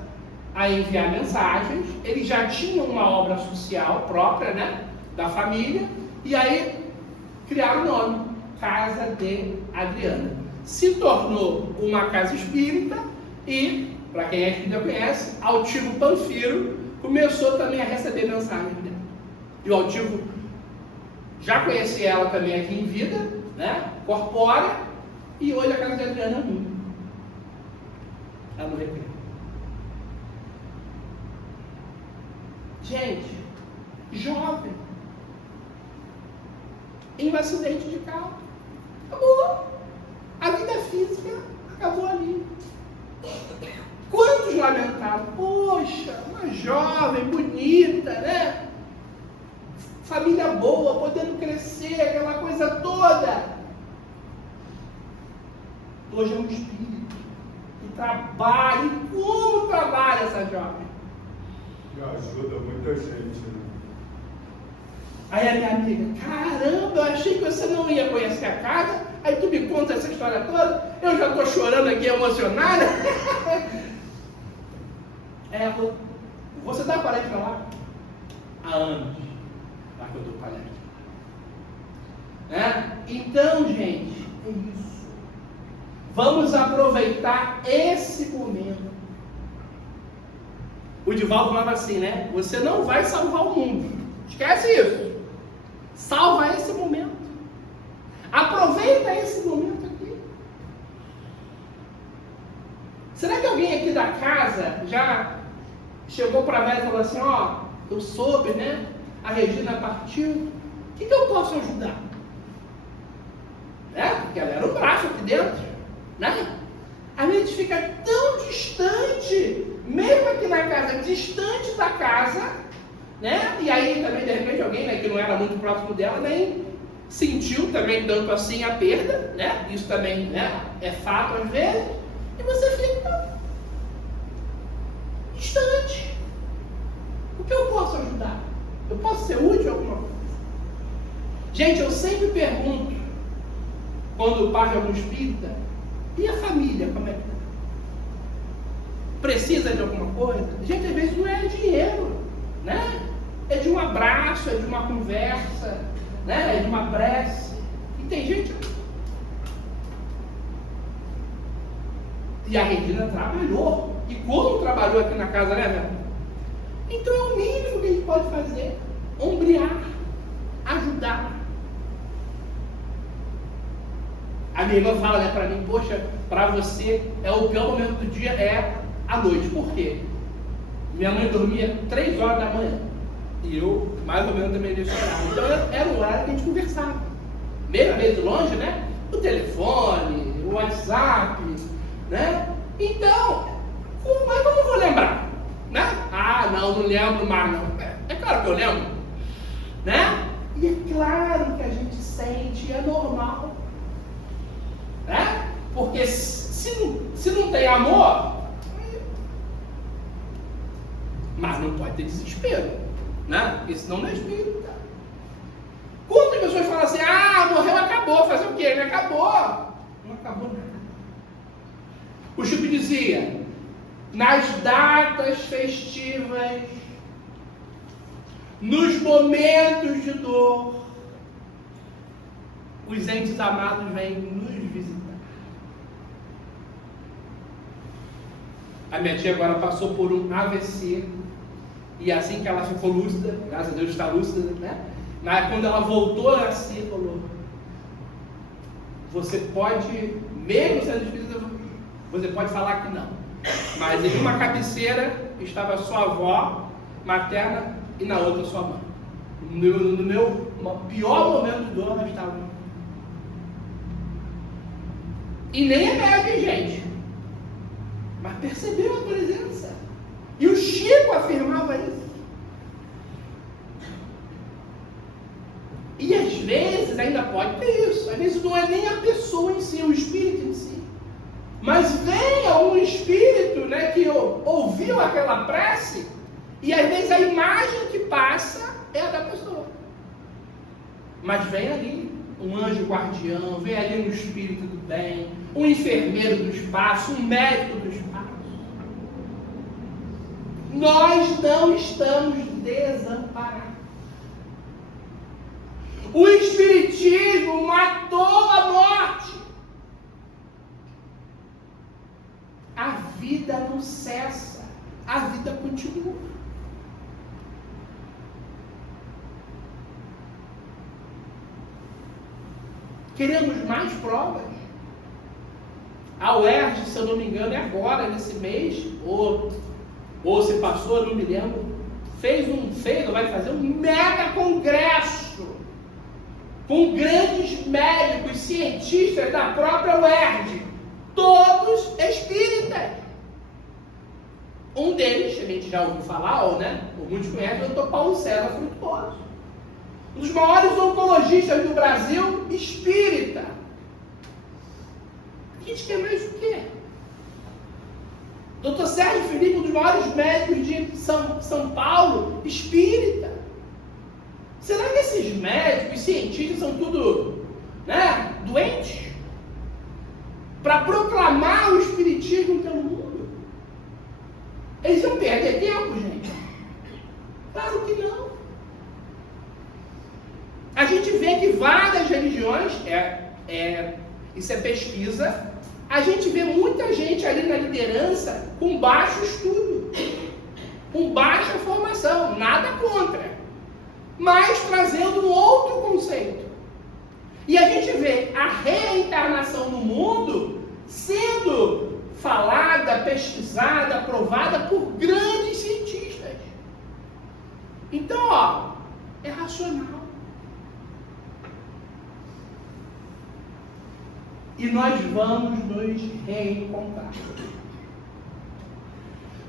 a enviar mensagens. Eles já tinham uma obra social própria, né? Da família. E aí criaram o nome, Casa de Adriana. Se tornou uma casa espírita. E, para quem é espírita conhece, Altivo Panfiro começou também a receber mensagens dela. E o Altivo já conhecia ela também aqui em vida, né? Corpórea, e hoje a casa de Adriana é muito. Ela não recria. Gente, jovem, em um acidente de carro, acabou. A vida física acabou ali. Quantos lamentavam? Poxa, uma jovem, bonita, né? Família boa, podendo crescer, aquela coisa toda. Hoje é um espírito que trabalha. E como trabalha essa jovem? E ajuda muita gente, né? Aí a minha amiga, caramba, eu achei que você não ia conhecer a casa, aí tu me conta essa história toda, eu já estou chorando aqui, emocionada. Você dá palestra lá? Há anos, lá que eu dou palestra. Né? Então, gente, é isso. Vamos aproveitar esse momento. O Divaldo falava assim, né? Você não vai salvar o mundo. Esquece isso. Salva esse momento. Aproveita esse momento aqui. Será que alguém aqui da casa já chegou para a Vera e falou assim, ó, eu soube, né? A Regina partiu. O que eu posso ajudar? Né? Porque ela era o braço aqui dentro. Né? A gente fica tão distante, mesmo aqui na casa, distante da casa, né? E aí também, de repente, alguém, né, que não era muito próximo dela, nem sentiu também tanto assim a perda, né? Isso também, né, é fato às vezes. E você fica distante. O que eu posso ajudar? Eu posso ser útil em alguma coisa? Gente, eu sempre pergunto, quando parte algum espírita, e a família, como é que tá? Precisa de alguma coisa? Gente, às vezes não é dinheiro, né? É de um abraço, é de uma conversa, né? É de uma prece. E tem gente... E a Regina trabalhou. E como trabalhou aqui na casa, né, Vera? Então é o mínimo que a gente pode fazer. Ombrear. Ajudar. A minha irmã fala, né, pra mim, poxa, pra você é o pior momento do dia, é a noite. Por quê? Minha mãe dormia 3 horas da manhã. E eu, mais ou menos, também nesse horário. Então era o horário que a gente conversava. Meio longe, né? O telefone, o WhatsApp, né? Então, como é que eu não vou lembrar? Né? Ah, não lembro mais, não. É claro que eu lembro. Né? E é claro que a gente sente, é normal. Né? Porque se não tem amor, mas não pode ter desespero, né? Porque senão não é espírita. Quantas pessoas falam assim, ah, morreu, acabou, fazer o quê? Ele acabou. Não acabou nada. O Chico dizia, nas datas festivas, nos momentos de dor, os entes amados vêm nos visitar. A minha tia agora passou por um AVC, e assim que ela ficou lúcida, graças a Deus está lúcida, né? Mas quando ela voltou a si, falou, você pode, mesmo sendo espírita, você pode falar que não. Mas em uma cabeceira estava sua avó materna e na outra sua mãe. No meu pior momento de dor, ela estava. E nem é médico, gente. Mas percebeu a presença. E o Chico afirmava isso. E às vezes ainda pode ter isso. Às vezes não é nem a pessoa em si, o espírito em si. Mas vem um espírito, né, que ouviu aquela prece, e às vezes a imagem que passa é a da pessoa. Mas vem ali um anjo guardião, vem ali um espírito do bem, um enfermeiro do espaço, um médico do espaço. Nós não estamos desamparados. O espiritismo matou a morte. A vida não cessa, a vida continua. Queremos mais provas? A UERJ, se eu não me engano, é agora, nesse mês, ou se passou, eu não me lembro, vai fazer um mega congresso com grandes médicos, cientistas da própria UERJ, todos espíritas. Um deles, a gente já ouviu falar, ou muitos conhecem, o Dr. Paulo César Frutuoso. Um dos maiores oncologistas do Brasil, espírita. A gente quer mais o quê? Dr. Sérgio Felipe, um dos maiores médicos de São Paulo, espírita. Será que esses médicos, cientistas, são tudo, doentes? Para proclamar o espiritismo pelo mundo? Eles iam perder tempo, gente? Claro que não. A gente vê que várias religiões, isso é pesquisa, a gente vê muita gente ali na liderança com baixo estudo. com baixa formação, nada contra, mas trazendo um outro conceito. E a gente vê a reencarnação no mundo sendo falada, pesquisada, aprovada por grandes cientistas. Então, ó, é racional. E nós vamos nos reencontrar.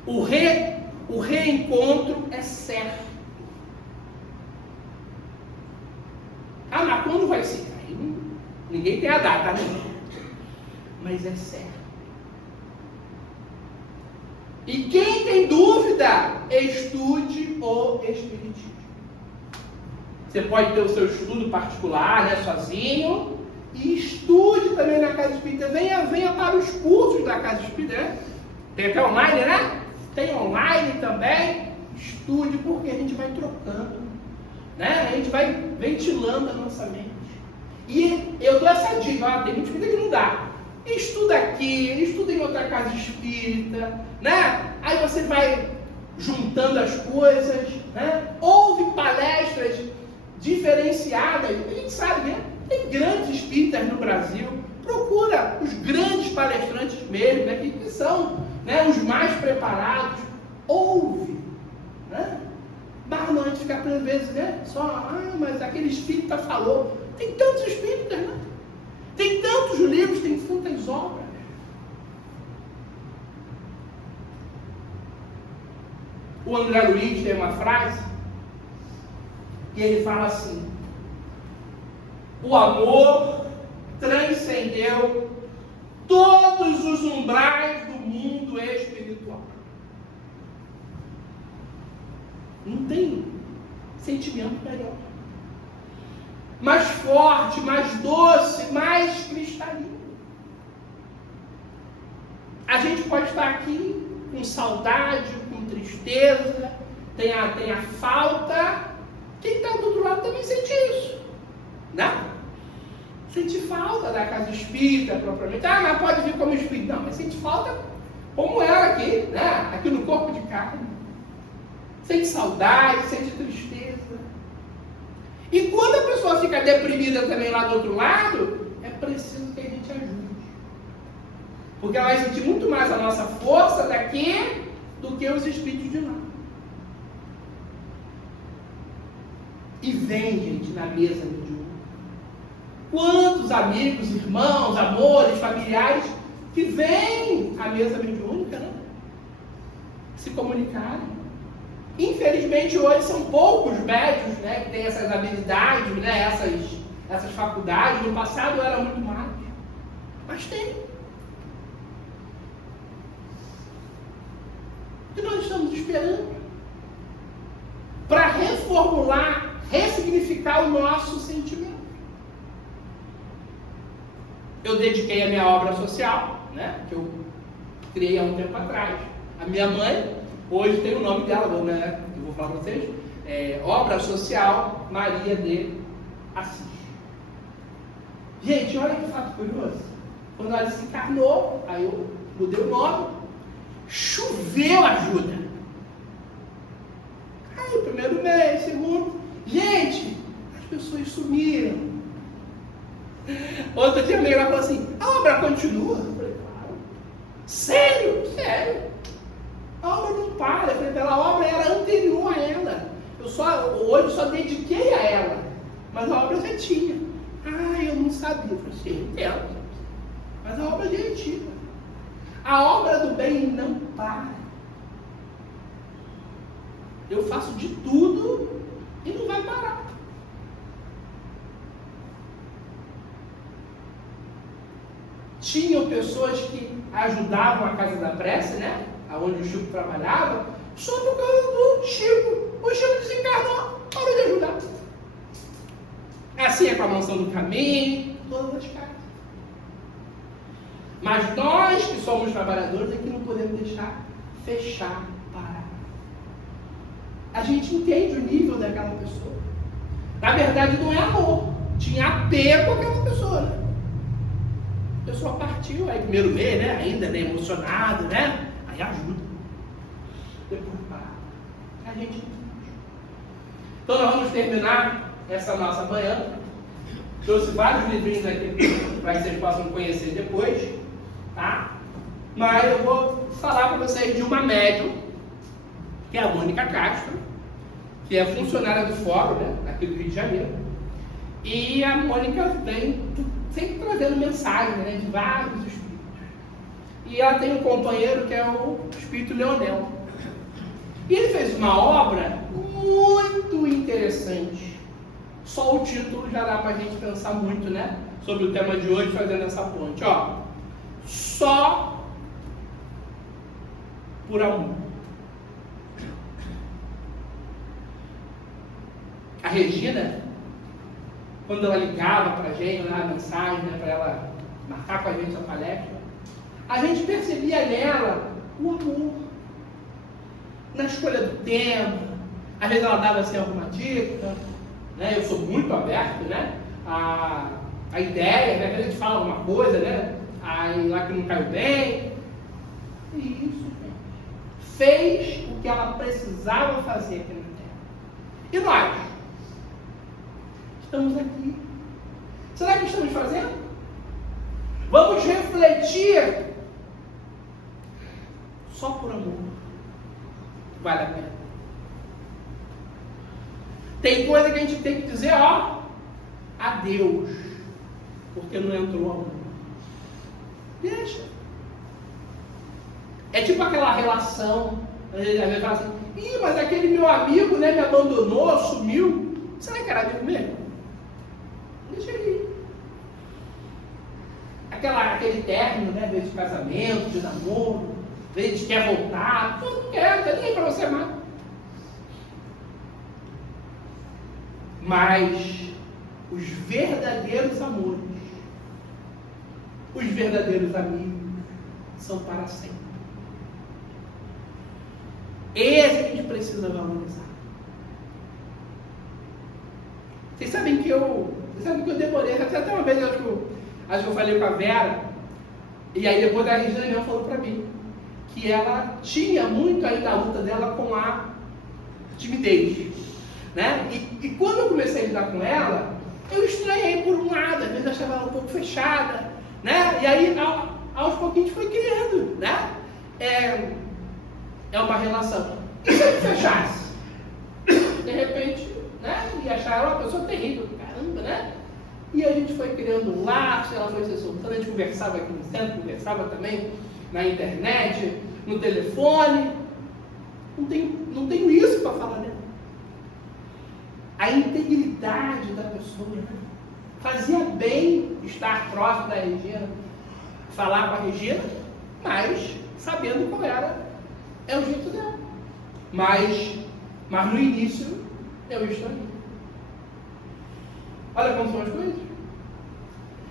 O reencontro é certo. Ah, mas quando vai ser? Ninguém tem a data, né? Mas é certo. E quem tem dúvida, estude o Espiritismo. Você pode ter o seu estudo particular, né, sozinho, e estude também na Casa Espírita. Venha para os cursos da Casa Espírita, né? Tem até online, né? Tem online também. Estude, porque a gente vai trocando, né? A gente vai ventilando a nossa mente. E eu dou essa dica, ó, tem muita coisa que não dá. Estuda aqui, estuda em outra casa espírita, né? Aí você vai juntando as coisas, né? Ouve palestras diferenciadas. A gente sabe, né? Tem grandes espíritas no Brasil. Procura os grandes palestrantes mesmo, né? Que são, né, os mais preparados. Ouve, né? Mas não, a gente fica às vezes, né? Só, mas aquele espírita falou. Tem tantos espíritas, né? Tem tantos livros, tem tantas obras. O André Luiz tem uma frase que ele fala assim: o amor transcendeu todos os umbrais do mundo espiritual. Não tem sentimento melhor. Mais forte, mais doce, mais cristalino. A gente pode estar aqui com saudade, com tristeza, tem a falta. Quem está do outro lado também sente isso, né? Sente falta da casa espírita propriamente. Mas pode vir como espírito. Não, mas sente falta como ela aqui, né? Aqui no corpo de carne. Sente saudade, sente tristeza. E quando a pessoa fica deprimida também lá do outro lado, é preciso que a gente ajude. Porque ela vai sentir muito mais a nossa força daqui do que os espíritos de lá. E vem, gente, na mesa mediúnica. Quantos amigos, irmãos, amores, familiares que vêm à mesa mediúnica, né? Se comunicarem. Infelizmente hoje são poucos médios, né, que têm essas habilidades, né, essas faculdades. No passado era muito mais, mas tem. E nós estamos esperando para reformular, ressignificar o nosso sentimento. Eu dediquei a minha obra social, né, que eu criei há um tempo atrás. A minha mãe hoje tem o nome dela, né? Eu vou falar para vocês. Obra Social Maria de Assis. Gente, olha que fato curioso. Quando ela se encarnou, aí eu mudei o nome, choveu ajuda. Aí, primeiro mês, segundo. Gente, as pessoas sumiram. Outro dia ela falou assim: a obra continua? Eu falei: claro. Sério? Sério. A obra não para, a obra era anterior a ela. Hoje só dediquei a ela, mas a obra já tinha. Eu não sabia. Eu falei assim: entendo. Mas a obra já é antiga. A obra do bem não para. Eu faço de tudo e não vai parar. Tinham pessoas que ajudavam a Casa da Prece, né? Onde o Chico trabalhava, só por causa do Chico. O Chico desencarnou, parou de ajudar. Assim é com a Mansão do Caminho, todas as casas. Mas nós que somos trabalhadores aqui não podemos deixar fechar, parar. A gente entende o nível daquela pessoa. Na verdade não é amor, tinha apego àquela pessoa, né? A pessoa partiu, aí primeiro mês, né? Ainda né, emocionado, né? Aí ajuda. Depois para. a gente entende. Então nós vamos terminar essa nossa manhã. Trouxe vários livrinhos aqui para que vocês possam conhecer depois, tá? Mas eu vou falar para vocês de uma médium, que é a Mônica Castro, que é funcionária do Fórum, né, aqui do Rio de Janeiro. E a Mônica vem sempre trazendo mensagens, né, de vários espíritos. E ela tem um companheiro que é o espírito Leonel. E ele fez uma obra muito interessante. Só o título já dá para a gente pensar muito, né? Sobre o tema de hoje, fazendo essa ponte. Ó, só por amor. A Regina, quando ela ligava para a gente, mandava mensagem, né, para ela marcar com a gente a palestra, a gente percebia nela o amor. Na escolha do tema, às vezes ela dava assim alguma dica, né? Eu sou muito aberto, né? A ideia, né? Às vezes a gente fala alguma coisa, né? Aí lá que não caiu bem. E isso, gente, fez o que ela precisava fazer aqui na Terra. E nós? Estamos aqui. Será que estamos fazendo? Vamos refletir só por amor. Vale a pena. Tem coisa que a gente tem que dizer, ó, adeus, porque não entrou amor. Deixa. É tipo aquela relação, às vezes fala assim, ih, mas aquele meu amigo, né, me abandonou, sumiu. Será que era amigo mesmo? Deixa ele ir. Aquele término, né, vezes de casamento, de namoro, vezes quer voltar, não quer, não tem nem para você mais. Mas os verdadeiros amores, os verdadeiros amigos, são para sempre. Esse a gente precisa valorizar. Vocês sabem que eu demorei, até uma vez acho que eu falei com a Vera, e aí depois a Regina mesmo falou para mim, que ela tinha muito ainda a luta dela com a timidez, né? E quando eu comecei a lidar com ela, eu estranhei por um lado, às vezes eu achava ela um pouco fechada, né? E aí aos pouquinhos foi criando, né? É uma relação. E se eu fechasse? De repente, né? E achar ela uma pessoa terrível, caramba, né? E a gente foi criando um laço, ela foi se soltando, a gente conversava aqui no centro, conversava também na internet, no telefone. Não tenho isso para falar dela. A integridade da pessoa, né? Fazia bem estar próximo da Regina, falar com a Regina, mas sabendo qual é o jeito dela. Mas no início eu estranhei. Olha como são as coisas.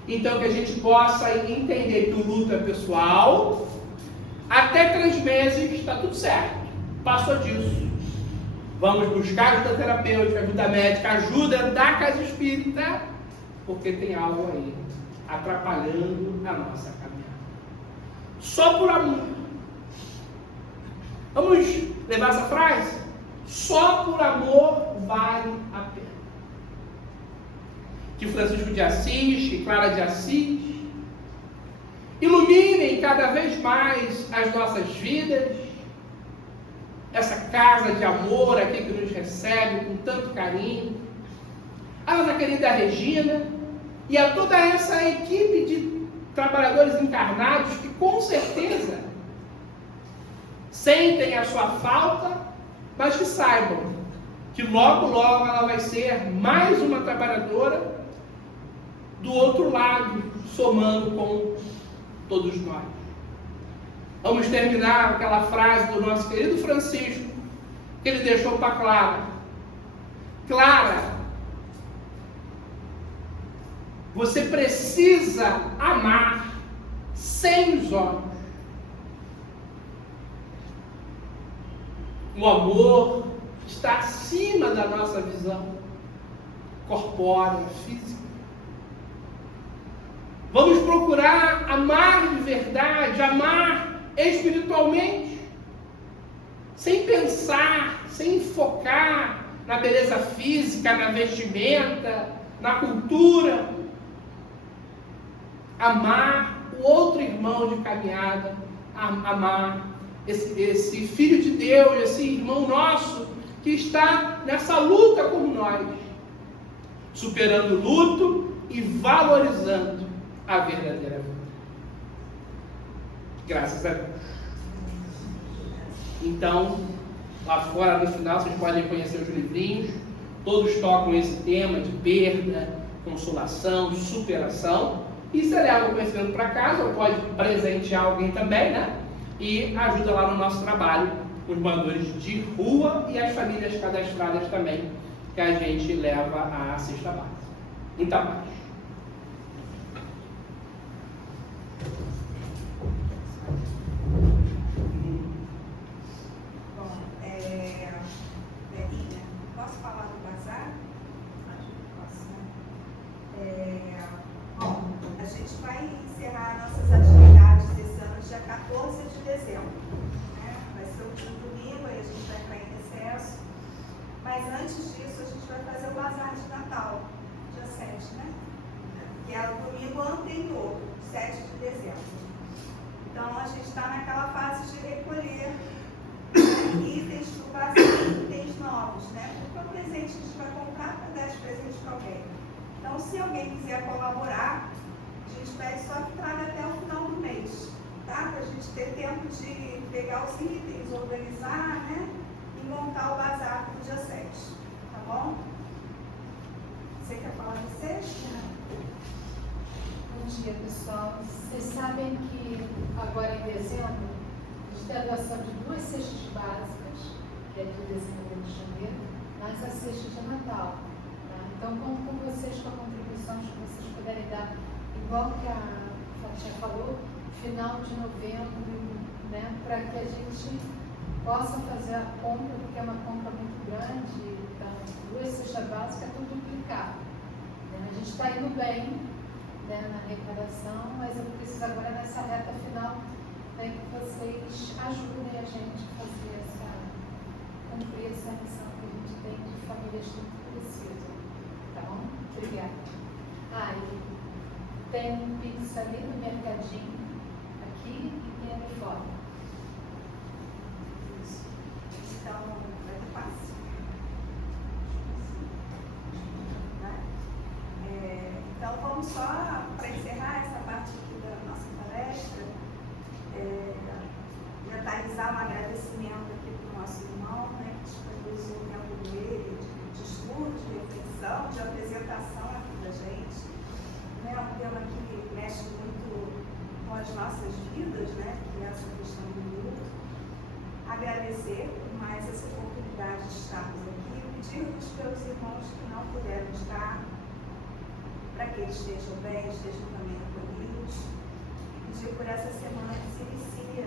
Então que a gente possa entender que o luto é pessoal. Até 3 meses está tudo certo. Passou disso. Vamos buscar ajuda terapêutica, ajuda médica, ajuda da casa espírita, porque tem algo aí atrapalhando a nossa caminhada. Só por amor. Vamos levar essa frase? Só por amor vale a pena. Que Francisco de Assis, que Clara de Assis iluminem cada vez mais as nossas vidas, essa casa de amor aqui que nos recebe com tanto carinho, a nossa querida Regina e a toda essa equipe de trabalhadores encarnados que com certeza sentem a sua falta, mas que saibam que logo, logo ela vai ser mais uma trabalhadora do outro lado, somando com todos nós. Vamos terminar aquela frase do nosso querido Francisco, que ele deixou para Clara. Clara, você precisa amar sem os olhos. O amor está acima da nossa visão corpórea, física. Vamos procurar amar de verdade, amar espiritualmente, sem pensar, sem focar na beleza física, na vestimenta, na cultura. Amar o outro irmão de caminhada, amar esse filho de Deus, esse irmão nosso que está nessa luta como nós, superando o luto e valorizando a verdadeira vida. Graças a Deus. Então, lá fora no final vocês podem conhecer os livrinhos, todos tocam esse tema de perda, consolação, superação. E você leva o conhecimento para casa, ou pode presentear alguém também, né? E ajuda lá no nosso trabalho, os moradores de rua e as famílias cadastradas também, que a gente leva à cesta básica. Muita paz. Bom, Belinha, posso falar do bazar? Posso, né? Bom, a gente vai encerrar nossas atividades esse ano dia 14 de dezembro. Né? Vai ser o último domingo, aí a gente vai entrar em recesso. Mas antes disso, a gente vai fazer o bazar de Natal, dia 7, né? Que é o domingo anterior, 7 de dezembro. Então, a gente está naquela fase de recolher itens do bazar, itens novos, né? Qual presente a gente vai comprar para dar de presente para alguém? Então, se alguém quiser colaborar, a gente pede só que traga até o final do mês, tá? Para a gente ter tempo de pegar os itens, organizar, né? E montar o bazar para o dia 7, tá bom? Você quer falar de sexta? Bom dia, pessoal. Vocês sabem que agora em dezembro a gente tem a doação de 2 cestas básicas, que é de dezembro e de janeiro, mais a cesta de Natal. Tá? Então, conto com vocês, com a contribuição que vocês puderem dar, igual que a Fatia falou, final de novembro, né, para que a gente possa fazer a compra, porque é uma compra muito grande, então 2 cestas básicas é tudo duplicado. A gente está indo bem, né, na arrecadação, mas eu preciso agora nessa reta final, né, que vocês ajudem a gente a cumprir essa missão que a gente tem de famílias que precisam. Tá bom? Obrigada. E tem um Pix ali no mercadinho, aqui e tem ali fora. Então, vai ser fácil. Então, vamos só, para encerrar essa parte aqui da nossa palestra, mentalizar um agradecimento aqui para o nosso irmão, né, que disponibilizou o tempo dele de estudo, de reflexão, de apresentação aqui da gente. É um tema que mexe muito com as nossas vidas, né, que é essa questão do luto. Agradecer por mais essa oportunidade de estarmos aqui, pedir-nos pelos irmãos que não puderam estar, para que eles estejam bem, estejam também acolhidos, pedir por essa semana que se inicia